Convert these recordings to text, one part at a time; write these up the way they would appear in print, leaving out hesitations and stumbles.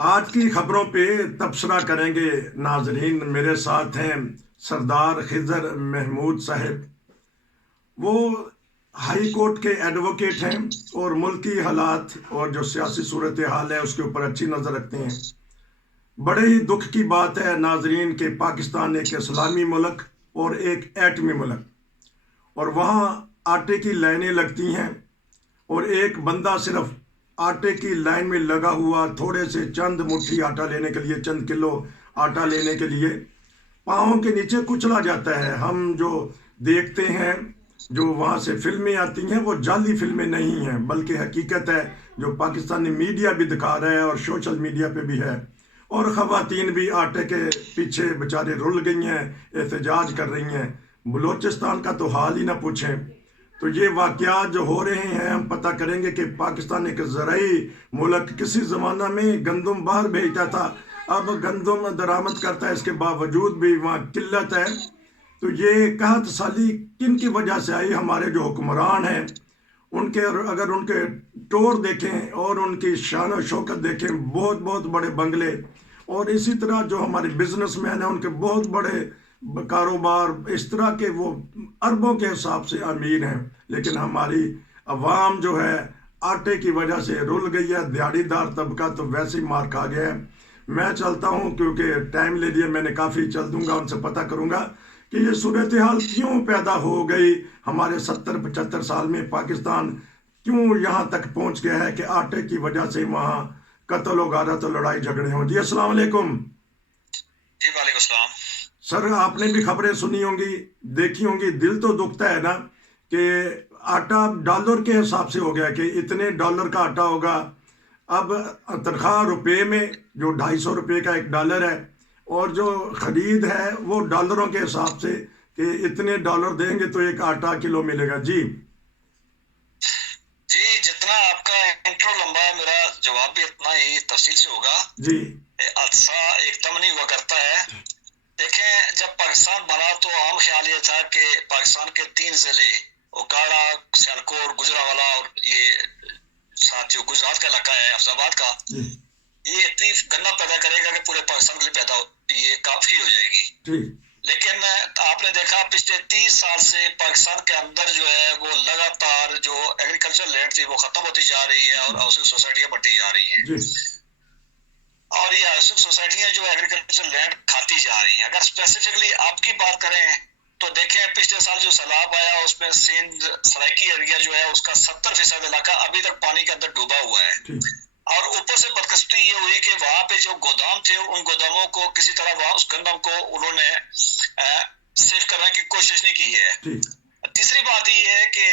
آج کی خبروں پہ تبصرہ کریں گے ناظرین۔ میرے ساتھ ہیں سردار خضر محمود صاحب۔ وہ ہائی کورٹ کے ایڈوکیٹ ہیں اور ملکی حالات اور جو سیاسی صورتحال ہے اس کے اوپر اچھی نظر رکھتے ہیں۔ بڑے ہی دکھ کی بات ہے ناظرین کہ پاکستان ایک اسلامی ملک اور ایک ایٹمی ملک، اور وہاں آٹے کی لائنیں لگتی ہیں، اور ایک بندہ صرف آٹے کی لائن میں لگا ہوا تھوڑے سے چند مٹھی آٹا لینے کے لیے، چند کلو آٹا لینے کے لیے پاؤں کے نیچے کچلا جاتا ہے۔ ہم جو دیکھتے ہیں، جو وہاں سے فلمیں آتی ہیں، وہ جعلی فلمیں نہیں ہیں بلکہ حقیقت ہے جو پاکستانی میڈیا بھی دکھا رہا ہے اور سوشل میڈیا پہ بھی ہے، اور خواتین بھی آٹے کے پیچھے بیچارے رل گئی ہیں، احتجاج کر رہی ہیں۔ بلوچستان کا تو حال ہی نہ پوچھیں۔ تو یہ واقعات جو ہو رہے ہیں، ہم پتہ کریں گے کہ پاکستان ایک زرعی ملک کسی زمانہ میں گندم باہر بھیجتا تھا، اب گندم درآمد کرتا ہے، اس کے باوجود بھی وہاں قلت ہے۔ تو یہ قحط سالی کن کی وجہ سے آئی؟ ہمارے جو حکمران ہیں ان کے، اگر ان کے ٹور دیکھیں اور ان کی شان و شوکت دیکھیں، بہت بہت بڑے بنگلے، اور اسی طرح جو ہمارے بزنس مین ہیں ان کے بہت بڑے کاروبار، اس طرح کے وہ اربوں کے حساب سے امیر ہیں، لیکن ہماری عوام جو ہے آٹے کی وجہ سے رل گئی ہے۔ دیہڑی دار طبقہ تو ویسے ہی مار کھا گیا ہے۔ میں چلتا ہوں کیونکہ ٹائم لے لیا میں نے کافی، چل دوں گا، ان سے پتہ کروں گا کہ یہ صورتحال کیوں پیدا ہو گئی۔ ہمارے 70-75 سال میں پاکستان کیوں یہاں تک پہنچ گیا ہے کہ آٹے کی وجہ سے وہاں قتل و غارت اور لڑائی جھگڑے ہوں۔ جی السلام علیکم۔ جی وعلیکم السلام۔ سر آپ نے بھی خبریں سنی ہوں گی، دیکھی ہوں گی، دل تو دکھتا ہے نا کہ آٹا ڈالر کے حساب سے ہو گیا کہ اتنے ڈالر کا آٹا ہوگا۔ اب تنخواہ روپے میں جو 250 روپے کا ایک ڈالر ہے، اور جو خرید ہے وہ ڈالروں کے حساب سے کہ اتنے ڈالر دیں گے تو ایک آٹا کلو ملے گا۔ جی جتنا آپ کا انٹرو لمبا ہے، میرا جواب بھی اتنا ہی تفصیل سے ہوگا۔ جی حادثہ ایک دم نہیں ہوا کرتا ہے۔ دیکھیں، جب پاکستان بنا تو عام خیال یہ تھا کہ پاکستان کے 3 ضلع اوکاڑا، سیالکوٹ، گجرانوالہ اور یہ ساتھیوں گجرات کا علاقہ ہے افضل آباد کا، یہ اتنی گنا پیدا کرے گا کہ پورے پاکستان کے لیے یہ کافی ہو جائے گی۔ لیکن آپ نے دیکھا پچھلے 30 سال سے پاکستان کے اندر جو ہے وہ لگاتار جو ایگریکلچر لینڈ تھی وہ ختم ہوتی جا رہی ہے اور ہاؤسنگ سوسائٹیاں بڑھتی جا رہی ہیں، اور یہ ہاؤسنگ سوسائٹیاں جو ایگریکلچر لینڈ کھاتی جا رہی ہیں۔ اگر اسپیسیفکلی آپ کی بات کریں تو دیکھیں پچھلے سال جو سیلاب آیا اس میں سندھ سرائکی ایریا جو ہے اس کا 70% علاقہ ابھی تک پانی کے اندر ڈوبا ہوا ہے، اور اوپر سے بدقسمتی یہ ہوئی کہ وہاں پہ جو گودام تھے ان گوداموں کو کسی طرح وہاں اس گندم کو انہوں نے سیف کرنے کی کوشش نہیں کی ہے۔ تیسری بات یہ ہے کہ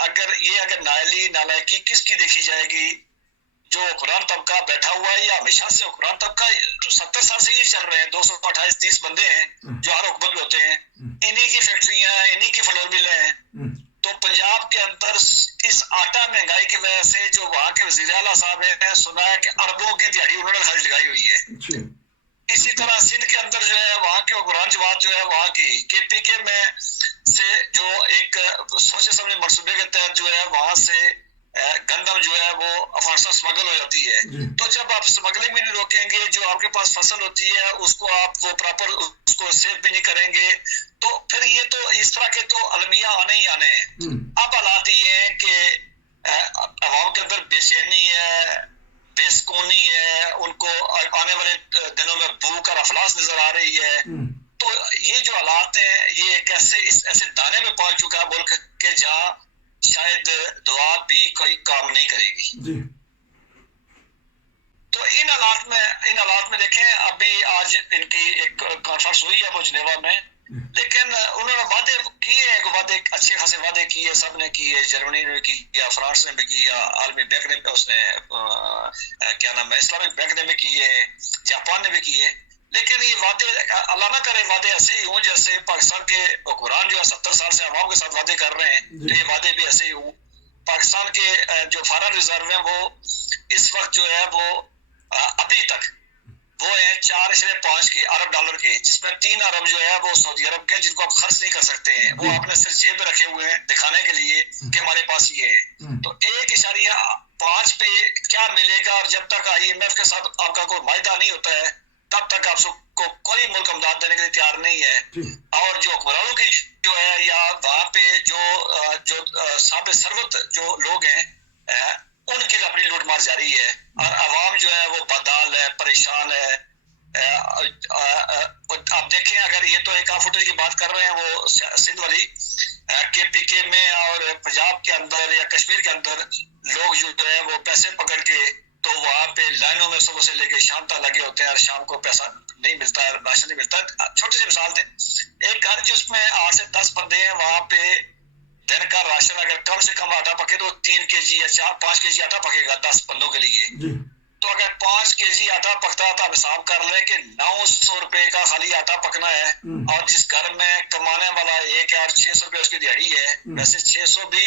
اگر نالائکی کس کی دیکھی جائے گی؟ جو حکمران طبقہ بیٹھا ہوا ہے، یا ہمیشہ سے حکمران طبقہ 70 سال سے یہ چل رہے ہیں، 228-30 بندے ہیں جو ہر حکومت میں ہوتے ہیں، انہی کی فیکٹریاں ہیں، انہی کی فلور ملیں ہیں۔ تو پنجاب کے اندر اس آٹا مہنگائی کی وجہ سے جو وہاں کے وزیر اعلیٰ صاحب ہیں، سنا ہے کہ اربوں کی دیہڑی انہوں نے خرچ لگائی ہوئی ہے۔ اسی طرح سندھ کے اندر جو ہے وہاں کی حکمران جماعت جو ہے وہاں کی KPK میں سے جو ایک سوچے سمجھے منصوبے کے تحت جو ہے وہاں سے گندم جو ہے وہ افغانستان سمگل ہو جاتی ہے۔ تو جب آپ سمگلنگ بھی نہیں روکیں گے، جو آپ کے پاس فصل ہوتی ہے اس کو آپ وہ پراپر اس کو سیو بھی نہیں کریں گے، تو پھر یہ تو اس طرح کے تو المیہ آنے ہی آنے ہیں۔ اب حالات یہ ہیں کہ عوام کے اندر بے چینی ہے، بے سکونی ہے، ان کو آنے والے دنوں میں بھوک اور افلاس نظر آ رہی ہے۔ تو یہ جو حالات ہیں یہ ایک ایسے دانے میں پہنچ چکا ہے ملک کہ جہاں شاید دعا بھی کوئی کام نہیں کرے گی۔ تو ان حالات میں دیکھیں، ابھی آج ان کی ایک کانفرنس ہوئی ہے وہ جنیوا میں، لیکن انہوں نے وعدے کیے ہیں، وعدے اچھے خاصے وعدے کیے، سب نے کیے، جرمنی نے بھی کیا، فرانس نے بھی کیا، عالمی بینک نے اس نے کیا نام ہے اسلامک بینک نے بھی کیے، جاپان نے بھی کیے، لیکن یہ وعدے اللہ نہ کرے وعدے ایسے ہی ہوں جیسے پاکستان کے حکمران جو ہے 70 سال سے عوام کے ساتھ وعدے کر رہے ہیں، تو یہ وعدے بھی ایسے ہی ہوں۔ پاکستان کے جو فارن ریزرو ہیں وہ اس وقت جو ہے وہ ابھی تک وہ ہیں 4.5 ارب ڈالر کے، جس میں 3 ارب جو ہے وہ سعودی عرب کے، جن کو آپ خرچ نہیں کر سکتے ہیں، وہ آپ نے صرف جیب میں رکھے ہوئے ہیں دکھانے کے لیے کہ ہمارے پاس یہ ہے۔ تو 1 5 پہ کیا ملے گا، اور جب تک IMF کے ساتھ آپ کا کوئی معاہدہ نہیں ہوتا ہے تب تک آپ کو کوئی ملک امداد دینے کے لیے تیار نہیں ہے. اور جو حکمرانوں کی جو ہے یا وہاں پہ جو صاحب ثروت جو لوگ ہیں ان کی اپنی لوٹ مار جاری ہے، اور عوام جو ہے وہ بدحال ہے، پریشان ہے. آپ دیکھیں، اگر یہ تو ایک فوٹیج کی بات کر رہے ہیں وہ سندھ والی KPK میں اور پنجاب کے اندر یا کشمیر کے اندر لوگ جو ہے وہ پیسے پکڑ کے تو وہاں پہ لائنوں میں صبح سے لے کے شام تک لگے ہوتے ہیں، اور شام کو پیسہ نہیں ملتا ہے، راشن نہیں ملتا ہے. چھوٹی سی مثال تھے، ایک گھر جس میں 8 سے 10 بندے ہیں، وہاں پہ دن کا راشن اگر کم سے کم آٹا پکے تو 3 kg یا 5 kg آٹا پکے گا 10 بندوں کے لیے. تو اگر 5 kg آٹا پکتا ہے تو آپ حساب کر لیں کہ 900 روپے کا خالی آٹا پکنا ہے، اور جس گھر میں کمانے والا 1,600 روپے اس کی دیہڑی ہے. ویسے 600 بھی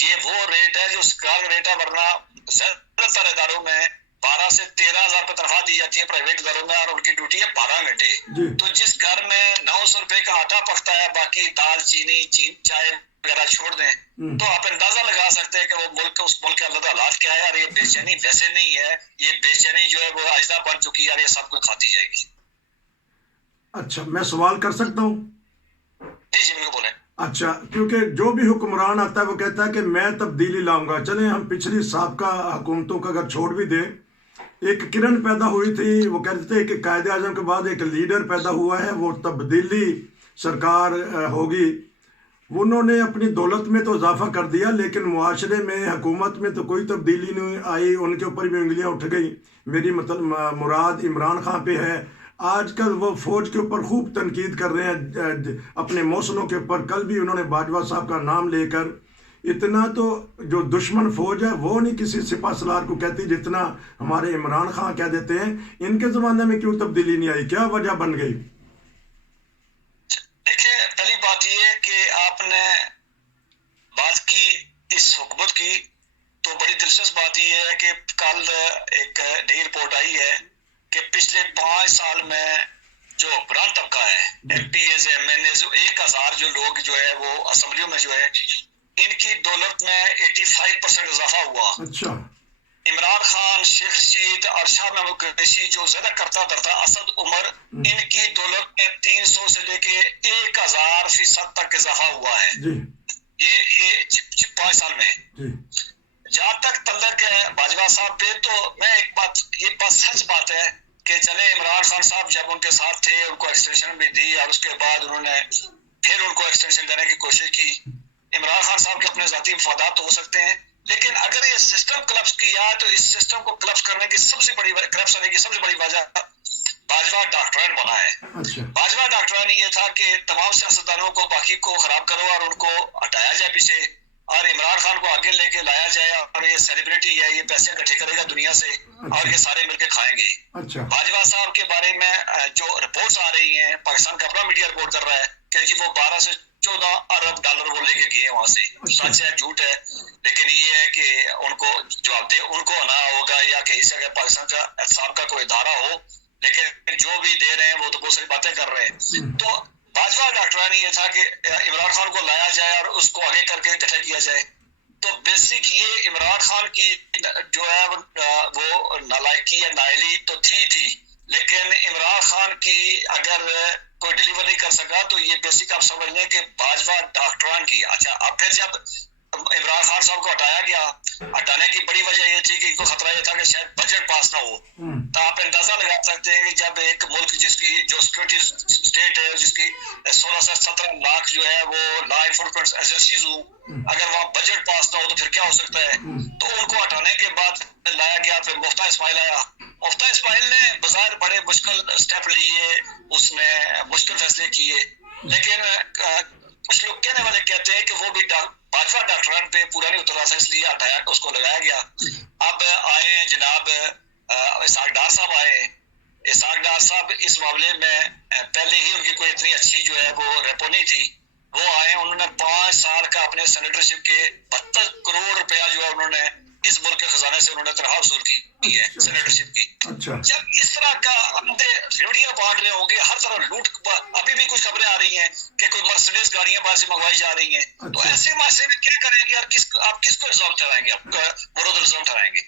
یہ وہ ریٹ ہے جو سرکار کا ریٹ ہے، ورنہ زیادہ تر اداروں میں 12 سے 13,000 روپے تنخواہ دی جاتی ہے پرائیویٹ اداروں میں، اور ان کی ڈیوٹی ہے 12 گھنٹے. تو جس گھر میں 900 روپے کا آٹا پکتا ہے، باقی دال چینی چائے وغیرہ چھوڑ دیں، تو آپ اندازہ لگا سکتے ہیں کہ وہ اس ملک کے اللہ حالات کیا ہے. اور یہ بے چینی ویسے نہیں ہے، یہ بے چینی جو ہے وہ اجزا بن چکی ہے، اور یہ سب کچھ کھاتی جائے گی. اچھا، میں سوال کر سکتا ہوں؟ جی بالکل بولیں. اچھا، کیونکہ جو بھی حکمران آتا ہے وہ کہتا ہے کہ میں تبدیلی لاؤں گا. چلیں ہم پچھلی سابقہ حکومتوں کا اگر چھوڑ بھی دیں، ایک کرن پیدا ہوئی تھی، وہ کہتے تھے کہ قائد اعظم کے بعد ایک لیڈر پیدا ہوا ہے، وہ تبدیلی سرکار ہوگی. انہوں نے اپنی دولت میں تو اضافہ کر دیا، لیکن معاشرے میں حکومت میں تو کوئی تبدیلی نہیں آئی. ان کے اوپر بھی انگلیاں اٹھ گئی. میری مراد عمران خان پہ ہے. آج کل وہ فوج کے اوپر خوب تنقید کر رہے ہیں، اپنے موصلوں کے اوپر. کل بھی انہوں نے باجوہ صاحب کا نام لے کر اتنا تو جو دشمن فوج ہے وہ نہیں کسی سپہ سالار کو کہتی جتنا ہمارے عمران خان کہہ دیتے ہیں. ان کے زمانے میں کیوں تبدیلی نہیں آئی؟ کیا وجہ بن گئی؟ دیکھیں، پہلی بات یہ ہے کہ آپ نے بات کی اس حکومت کی، تو بڑی دلچسپ بات یہ ہے کہ کل ایک نئی رپورٹ آئی ہے کہ پچھلے 5 سال میں جو حکمران طبقہ ہے، MPs MNAs 1000 جو لوگ جو ہے وہ اسمبلیوں میں جو ہے ان کی دولت میں 85% اضافہ ہوا. اچھا. عمران خان، شیخ رشید اور شاہ محمود قریشی جو زیادہ کرتا درتا، اسد عمر، ان کی دولت میں 300 سے لے کے 1000% تک اضافہ ہوا ہے یہ 5 سال میں. جہاں تک تعلق ہے باجوہ صاحب پہ، تو میں ایک بات، یہ بات سچ بات ہے کہ چلے عمران خان صاحب جب ان کے ساتھ تھے ان کو ایکسٹینشن بھی دی، اور اس کے بعد انہوں نے پھر ان کو ایکسٹینشن دینے کی کوشش کی. عمران خان صاحب کے اپنے ذاتی مفادات ہو سکتے ہیں، لیکن اگر یہ سسٹم کلپس کیا تو اس سسٹم کو کلپس کرنے کی سب سے بڑی وجہ باجوہ ڈاکٹرین بنا ہے. باجوہ ڈاکٹرین یہ تھا کہ تمام سیاستدانوں کو باقی کو خراب کرو اور ان کو ہٹایا جائے پیچھے، اور عمران خان کو آگے لے کے لایا جائے، اور یہ سیلیبریٹی ہے، یہ پیسے اکٹھے کرے گا دنیا سے، اور یہ سارے مل کے کھائیں گے. باجوہ صاحب کے بارے میں جو رپورٹس آ رہی ہیں، پاکستان کا اپنا میڈیا رپورٹ کر رہا ہے کہ جی وہ 12 سے 14 ارب ڈالر وہ لے کے گئے وہاں سے. سچ ہے جھوٹ ہے، لیکن یہ ہے کہ ان کو جواب دے ان کو آنا ہوگا، یا کہیں سے اگر پاکستان کا احتساب کا کوئی ادارہ ہو، لیکن جو بھی دے رہے ہیں وہ تو بہت ساری باتیں کر رہے ہیں. تو باجوہ ڈاکٹران یہ تھا کہ عمران خان کو لایا جائے اور اس کو آگے کر کے اکٹھا کیا جائے. تو بیسک یہ عمران خان کی جو ہے وہ نالائکی یا نائلی تو تھی، لیکن عمران خان کی اگر کوئی ڈیلیور نہیں کر سکا تو یہ بیسک آپ سمجھ لیں کہ باجوہ ڈاکٹران کی. اچھا، اب پھر جب عمران خان صاحب کو ہٹایا گیا، ہٹانے کی بڑی وجہ یہ تھی کہ ان کو خطرہ یہ تھا کہ شاید بجٹ پاس نہ ہو. تو آپ اندازہ لگا سکتے ہیں کہ جب ایک ملک جس کی جو سیکورٹی اسٹیٹ ہے، جس کی 16 سے 17 لاکھ جو ہے وہ لا انفورسمنٹ ایجنسیز ہوں، اگر وہاں بجٹ پاس نہ ہو تو پھر کیا ہو سکتا ہے. تو ان کو ہٹانے کے بعد لایا گیا، پھر مفتہ اسماعیل آیا. مفتہ اسماعیل نے بظاہر بڑے مشکل اسٹیپ لیے، اس نے مشکل فیصلے کیے، لیکن کچھ لوگ کہنے والے کہتے ہیں کہ وہ بھی باجوہ ڈاکٹران پہ پورا نہیں اترا تھا، اس لیے ہٹایا، اس کو لگایا گیا. اب آئے جناب اسحاق ڈار صاحب آئے. اسحاق ڈار صاحب اس معاملے میں پہلے ہی ان کی کوئی اتنی اچھی جو ہے وہ ریپو نہیں تھی. وہ آئے، انہوں نے 5 سال کا اپنے سینیٹرشپ کے 72 کروڑ روپیہ جو ہے انہوں نے اس ملک کے خزانے سے انہوں نے تنخواہ وصول کی ہے سینیٹرشپ کی. جب اس طرح طرح کا اندھے ریڑیاں بانٹ رہے ہوں گے, ہر طرح لوٹ. ابھی بھی کچھ خبریں آ رہی ہیں کہ کوئی مرسیڈیز گاڑیاں باہر سے منگوائی جا رہی ہیں. تو ایسے معاشرے میں کیا کریں گے یار, آپ کس کو الزام ٹھہرائیں گے, آپ کا مرود الزام ٹھہرائیں گے؟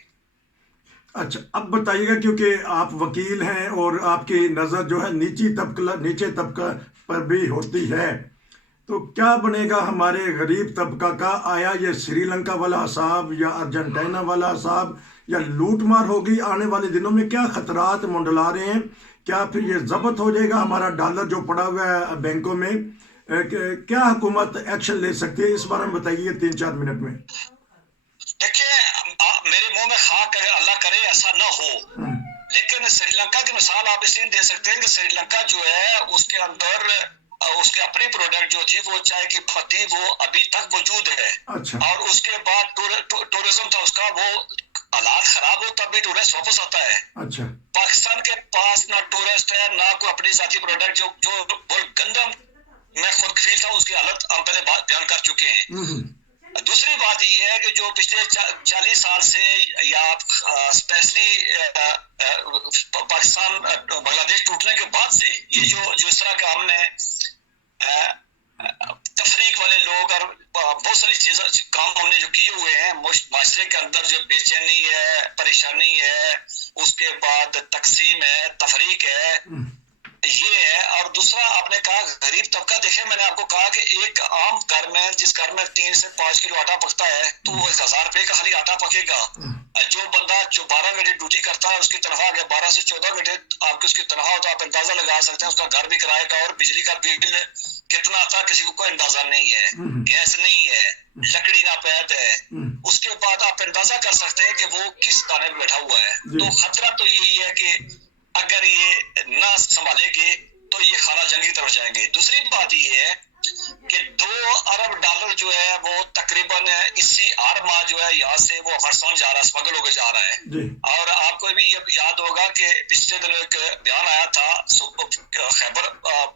اچھا اب بتائیے گا, کیونکہ آپ وکیل ہیں اور آپ کی نظر جو ہے نیچے طبقہ پر بھی ہوتی ہے, تو کیا بنے گا ہمارے غریب طبقہ کا؟ آیا یہ سری لنکا والا حساب یا ارجنٹینا والا حساب یا لوٹ مار ہوگی آنے والے دنوں میں؟ کیا خطرات منڈلا رہے ہیں؟ کیا پھر یہ ضبط ہو جائے گا ہمارا ڈالر جو پڑا ہوا ہے بینکوں میں؟ کیا حکومت ایکشن لے سکتی ہے اس بارے میں بتائیے 3-4 منٹ میں. دیکھیں میرے منہ میں خاک ہے, اللہ کرے ایسا نہ ہو, لیکن سری لنکا کی مثال آپ اس لیے دے سکتے ہیں کہ سری لنکا جو ہے اس کے اندر اس کے اپنی پروڈکٹ جو تھی وہ چائے کی پتی وہ ابھی تک موجود ہے. اور اس کے بعد ٹورزم تھا اس کا, وہ حالات خراب ہو تب بھی ٹورسٹ واپس آتا ہے. پاکستان کے پاس نہ ٹورسٹ ہے نہ کوئی اپنی ذاتی پروڈکٹ. جو بہت گندم میں خود کفیل تھا اس کی حالت ہم پہلے بیان کر چکے ہیں. دوسری بات یہ ہے کہ جو پچھلے 40 سال سے یا اسپیشلی پاکستان بنگلہ دیش ٹوٹنے کے بعد سے یہ جو اس طرح کا ہم نے تفریق والے لوگ اور بہت ساری چیزیں کام ہم نے جو کیے ہوئے ہیں معاشرے کے اندر, جو بے چینی ہے, پریشانی ہے, اس کے بعد تقسیم ہے, تفریق ہے, یہ ہے. اور دوسرا آپ نے کہا غریب طبقہ. دیکھیں میں نے آپ کو کہا کہ ایک عام گھر میں جس گھر میں 3 سے 5 کلو آٹا پکتا ہے تو وہ 1000 روپے کا خالی آٹا پکے گا. جو بندہ 12 گھنٹے ڈیوٹی کرتا ہے اس کی تنخواہ اگر 12 سے 14 گھنٹے آپ کی اس کی تنخواہ ہو تو آپ اندازہ لگا سکتے ہیں اس کا گھر بھی کرائے گا, اور بجلی کا بل کتنا آتا ہے کسی کو کوئی اندازہ نہیں ہے, گیس نہیں ہے, لکڑی ناپید ہے. اس کے بعد آپ اندازہ کر سکتے ہیں کہ وہ کس دانے پہ بیٹھا ہوا ہے. تو خطرہ تو یہی ہے کہ اگر یہ نہ سنبھالے گے تو یہ خانہ جنگی طرف جائیں گے. دوسری بات یہ ہے کہ 2 ارب ڈالر جو ہے وہ تقریباً اسی ہر ماہ جو ہے یہاں سے وہ افغانستان جا رہا ہے, اسمگل ہو کے جا رہا ہے. اور آپ کو بھی یہ یاد ہوگا کہ پچھلے دنوں ایک بیان آیا تھا خیبر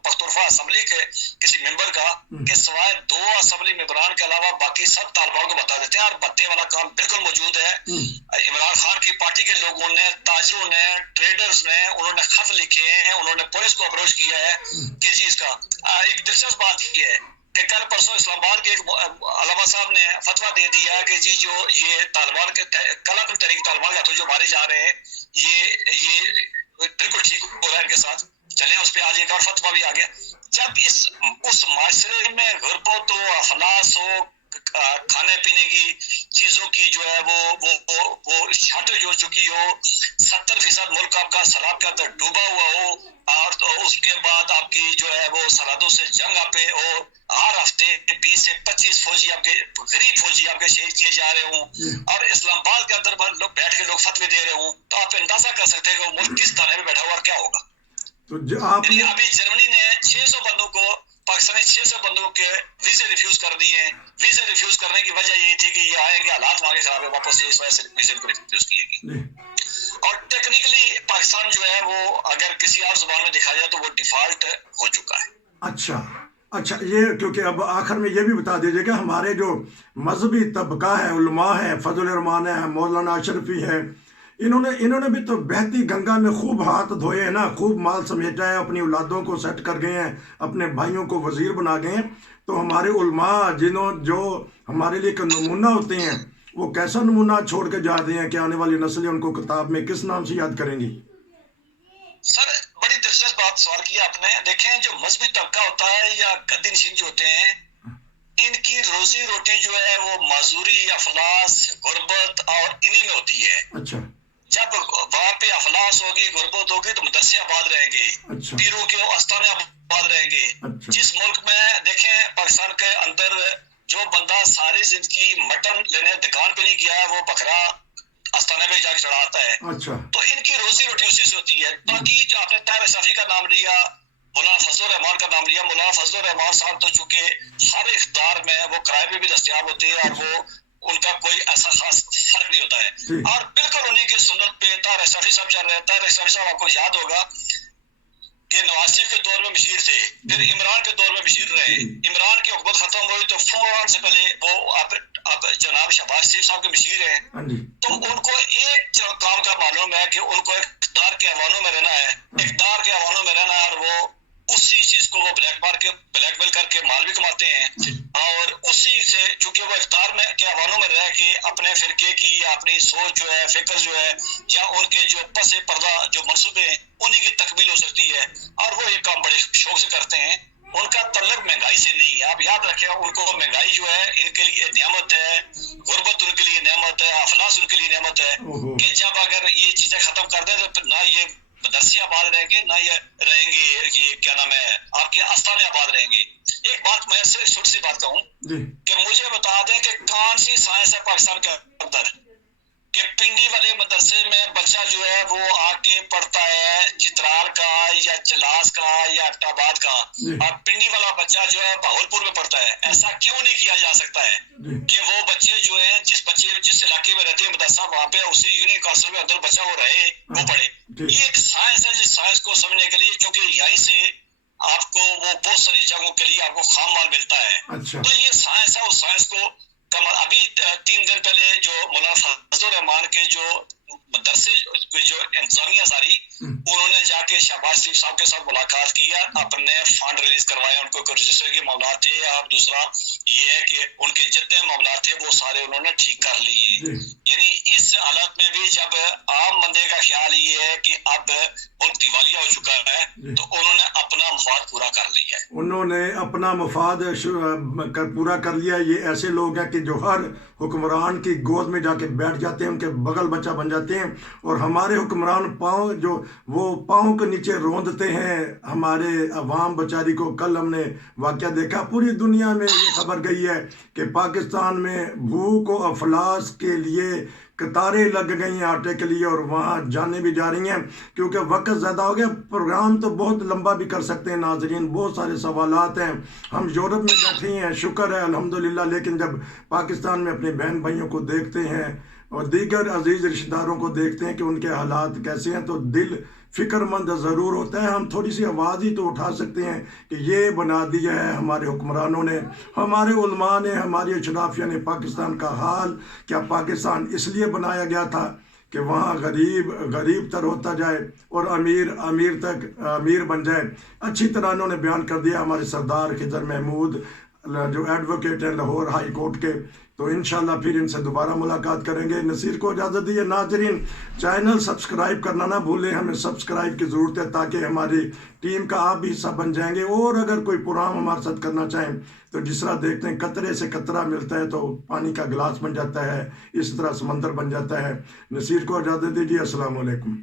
پختونخوا اسمبلی کے کسی ممبر کا کہ سوائے 2 اسمبلی ممبران کے علاوہ باقی سب طالبان کو بتا دیتے ہیں, اور بتے والا کام بالکل موجود ہے. عمران خان کی پارٹی کے لوگوں نے, تاجروں نے, ٹریڈرز نے, انہوں نے خط لکھے ہیں, انہوں نے پولیس کو اپروچ کیا ہے کہ جی اس کا. ایک دلچسپ بات یہ ہے کہ کل پرسوں اسلام آباد کے ایک علامہ صاحب نے فتویٰ دے دیا کہ جی جو یہ طالبان کے کلب تحریک طالبان کے ہاتھوں جو مارے جا رہے ہیں یہ بالکل ٹھیک ہو رہا ہے ان کے ساتھ, چلیں اس پہ آج ایک اور فتویٰ بھی آ گیا. جب اس معاشرے میں غربت ہو, افلاس ہو, کھانے پینے کی چیزوں کی جو ہے وہ شارٹیج ہو چکی ہو, 70% ملک آپ کا سیلاب کے اندر ڈوبا ہوا ہو, اور اس کے بعد آپ کی جو ہے وہ سرحدوں سے جنگ آپ پہ ہو, ہر ہفتے 20 سے 25 فوجی آپ کے غریب فوجی آپ کے شہید کیے جا رہے ہوں, اور اسلام آباد کے اندر لوگ بیٹھ کے لوگ فتوے دے رہے ہوں, تو آپ اندازہ کر سکتے ہیں کہ وہ ملک کس طرح پہ بیٹھا ہوا اور کیا ہوگا. ابھی جرمنی نے 600 بندوں کو, پاکستانی 600 بندوں کے ویزے ریفیوز کر دیے ہیں. ویزے ریفیوز کرنے کی وجہ یہ تھی کہ یہ آئے گے حالات وہاں کے خراب ہے, واپس اس وجہ سے ویزے کو ریفیوز کیے گی. اور ٹیکنیکلی پاکستان جو ہے وہ اگر کسی اور زبان میں دیکھا جائے تو وہ ڈیفالٹ ہو چکا ہے. اچھا یہ کیونکہ اب آخر میں یہ بھی بتا دیجیے کہ ہمارے جو مذہبی طبقہ ہے, علماء ہے, فضل الرحمان ہے, مولانا اشرفی ہے, انہوں نے بھی تو بہتی گنگا میں خوب ہاتھ دھوئے ہیں نا, خوب مال سمیٹا ہے, اپنی اولادوں کو سیٹ کر گئے ہیں, اپنے بھائیوں کو وزیر بنا گئے ہیں. تو ہمارے علماء جو ہمارے لیے نمونہ ہوتے ہیں وہ کیسا نمونہ چھوڑ کے جاتے ہیں کہ آنے والی نسلیں ان کو کتاب میں کس نام سے یاد کریں گی؟ سر بڑی دلچسپ بات سوال کیا آپ نے. دیکھیں جو مذہبی طبقہ ہوتا ہے یا گدی نشین جو ہوتے ہیں, ان کی روزی روٹی جو ہے وہ معذوری, افلاس, غربت اور انہی میں ہوتی ہے. جب وہاں پہ افلاس ہوگی, غربت ہوگی تو مدرسے آباد رہیں گے, پیروں کے آستانے آباد رہیں گے. جس ملک میں دیکھیں پاکستان کے اندر جو بندہ ساری زندگی مٹن لینے دکان پہ نہیں گیا ہے وہ بکرا آستانے پہ جا کے چڑھاتا ہے. تو ان کی روزی روٹی اسی سے ہوتی ہے. باقی جو آپ نے طاہر اشرفی کا نام لیا, مولانا فضل الرحمان کا نام لیا, مولانا فضل الرحمان صاحب تو چونکہ ہر اقتدار میں وہ کرائے پہ بھی دستیاب ہوتے ہیں اور وہ ان کا کوئی ایسا خاص فرق نہیں ہوتا ہے. اور بالکل انہیں کی سنت پہ طاہر اشرفی صاحب چل رہے ہیں. طاہر اشرفی صاحب آپ کو یاد ہوگا کہ نواز شریف کے دور میں مشیر تھے, پھر عمران کے دور میں مشیر رہے. عمران کی حکومت ختم ہوئی تو فوراً سے پہلے وہ اب جناب شہباز شریف صاحب کے مشیر ہیں. تو ان کو ایک کام کا معلوم ہے کہ ان کو اقتدار کے ایوانوں میں رہنا کرتے ہیں اور اسی سے چونکہ وہ اقتدار میں کے حوالوں میں رہ کے اپنے فرقے کی یا اپنی سوچ جو ہے، فکر جو ہے، یا ان کے جو پس پردہ جو منصوبے ہیں انہی کی تکمیل ہو سکتی ہے، اور وہ یہ کام بڑے شوق سے کرتے ہیں۔ ان کا تعلق مہنگائی سے نہیں ہے، آپ یاد رکھیں ان کو مہنگائی جو ہے ان کے لیے نعمت ہے، غربت ان کے لیے نعمت ہے، افلاس ان کے لیے نعمت ہے، کہ جب اگر یہ چیزیں ختم کر دیں تو پھر نہ یہ مدرسے آباد رہیں گے، نہ یہ رہیں گے یہ کیا نام ہے آپ کے آستانے آباد رہیں گے۔ ایک بات میں صرف چھوٹی سی بات کہوں کہ مجھے بتا دیں کہ کون سی سائنس ہے پاکستان کے اندر کہ پنڈی والے مدرسے میں بچہ جو ہے وہ آ کے پڑھتا ہے چترال کا یا چلاس کا یا اٹا آباد کا، اور پنڈی والا بچہ جو ہے بہاولپور میں پڑھتا ہے؟ ایسا کیوں نہیں کیا جا سکتا ہے کہ وہ بچے جو ہیں جس علاقے میں رہتے ہیں مدرسہ وہاں پہ اسی یونین کونسل میں اندر بچہ وہ رہے، وہ پڑھے؟ یہ ایک سائنس ہے، جس سائنس کو سمجھنے کے لیے کیونکہ یہیں سے آپ کو وہ بہت ساری جگہوں کے لیے آپ کو خام مال ملتا ہے، تو یہ سائنس ہے، اس سائنس کو ابھی 3 دن پہلے جو مولانا فضل الرحمان کے جو مدرسے جو انتظامیہ ساری انہوں نے جا کے شہباز شریف صاحب کے ساتھ ملاقات کی ہے، اپنے فنڈ ریلیز کروایا، ان کو رجسٹر کے معاملات تھے، اور دوسرا یہ ہے کہ ان کے جتنے معاملات تھے وہ سارے انہوں نے ٹھیک کر لیے۔ یعنی اس حالت میں بھی جب عام بندے کا خیال یہ ہے کہ اب ملک دیوالیہ ہو چکا ہے تو انہوں نے اپنا مفاد پورا کر لیا ہے، انہوں نے اپنا مفاد پورا کر لیا۔ یہ ایسے لوگ ہیں کہ جو ہر حکمران کی گود میں جا کے بیٹھ جاتے ہیں، ان کے بغل بچہ بن جاتے ہیں، اور ہمارے حکمران پاؤں کے نیچے روندتے ہیں ہمارے عوام بیچاری کو۔ کل ہم نے واقعہ دیکھا، پوری دنیا میں یہ خبر گئی ہے کہ پاکستان میں بھوک و افلاس کے لیے قطاریں لگ گئی ہیں آٹے کے لیے، اور وہاں جانیں بھی جا رہی ہیں کیونکہ وقت زیادہ ہو گیا۔ پروگرام تو بہت لمبا بھی کر سکتے ہیں ناظرین، بہت سارے سوالات ہیں، ہم یورپ میں بیٹھے ہیں، شکر ہے الحمدللہ، لیکن جب پاکستان میں اپنے بہن بھائیوں کو دیکھتے ہیں اور دیگر عزیز رشتہ داروں کو دیکھتے ہیں کہ ان کے حالات کیسے ہیں تو دل فکر مند ضرور ہوتا ہے۔ ہم تھوڑی سی آواز ہی تو اٹھا سکتے ہیں کہ یہ بنا دیا ہے ہمارے حکمرانوں نے، ہمارے علماء نے، ہماری اشرافیہ نے پاکستان کا حال۔ کیا پاکستان اس لیے بنایا گیا تھا کہ وہاں غریب تر ہوتا جائے اور امیر بن جائے؟ اچھی طرح انہوں نے بیان کر دیا ہمارے سردار خضر محمود جو ایڈوکیٹ ہیں لاہور ہائی کورٹ کے۔ تو انشاءاللہ پھر ان سے دوبارہ ملاقات کریں گے۔ نصیر کو اجازت دیجیے۔ ناظرین، چینل سبسکرائب کرنا نہ بھولیں، ہمیں سبسکرائب کی ضرورت ہے تاکہ ہماری ٹیم کا آپ بھی حصہ بن جائیں گے، اور اگر کوئی پروگرام ہمارے ساتھ کرنا چاہیں تو جس طرح دیکھتے ہیں قطرے سے قطرہ ملتا ہے تو پانی کا گلاس بن جاتا ہے، اس طرح سمندر بن جاتا ہے۔ نصیر کو اجازت دیجیے۔ السلام علیکم۔